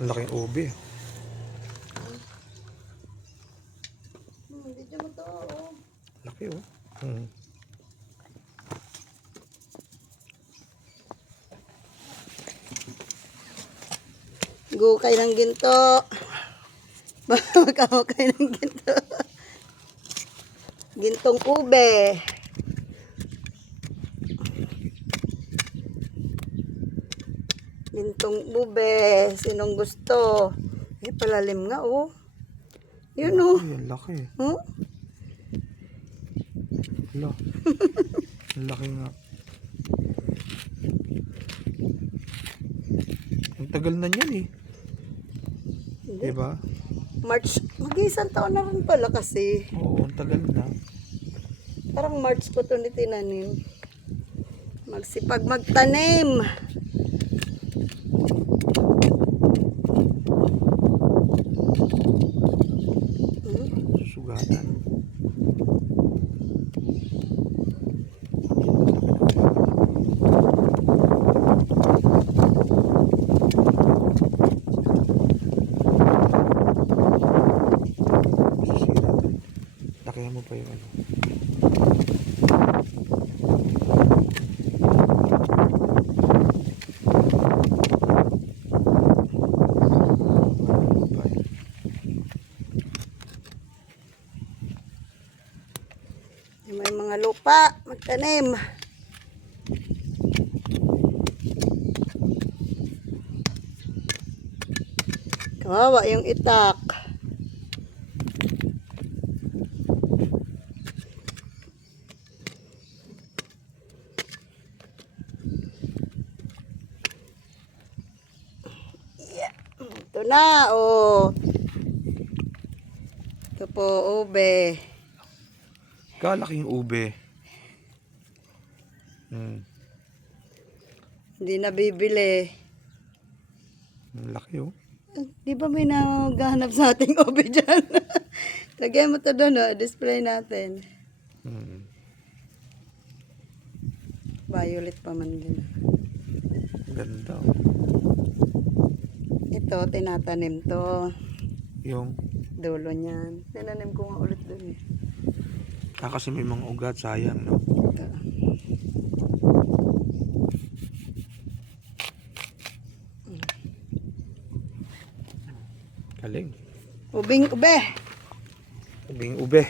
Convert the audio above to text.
Ang laking ube. Hindi mo to. Laki oh. Hmm. Gukay ng ginto. Magkahukay ng ginto. Gintong ube. Gintong ube. Sinong gusto? Eh, palalim nga oh. Yun oh. Ang laki. Huh? Wala. Ang laki nga. Ang tagal na niyan eh. Hindi. Diba? March. Mag-isang taon na rin pala kasi. Oo, ang tagal na. Parang March ko ito ni tinanim. Magsipag magtanim. Sugatan. Masisira. Lakihan mo pa yung ano. May mga lupa. Magtanim. Kawawa yung itak. Yeah. Ito na, oh. Ito po, ube. Kalaking ube. Hindi na bibili. Ang laki oh. Di ba may naghahanap sa ating ube dyan? Lagyan mo ito doon, oh. Display natin. Violet pa man din. Ganda oh. Ito, tinatanim to. Yung Dulo niyan. Tinanim ko nga ulit doon eh. kasi may mga ugat, sayang no. Ito. Galing. Ubing ube. Ubing ube.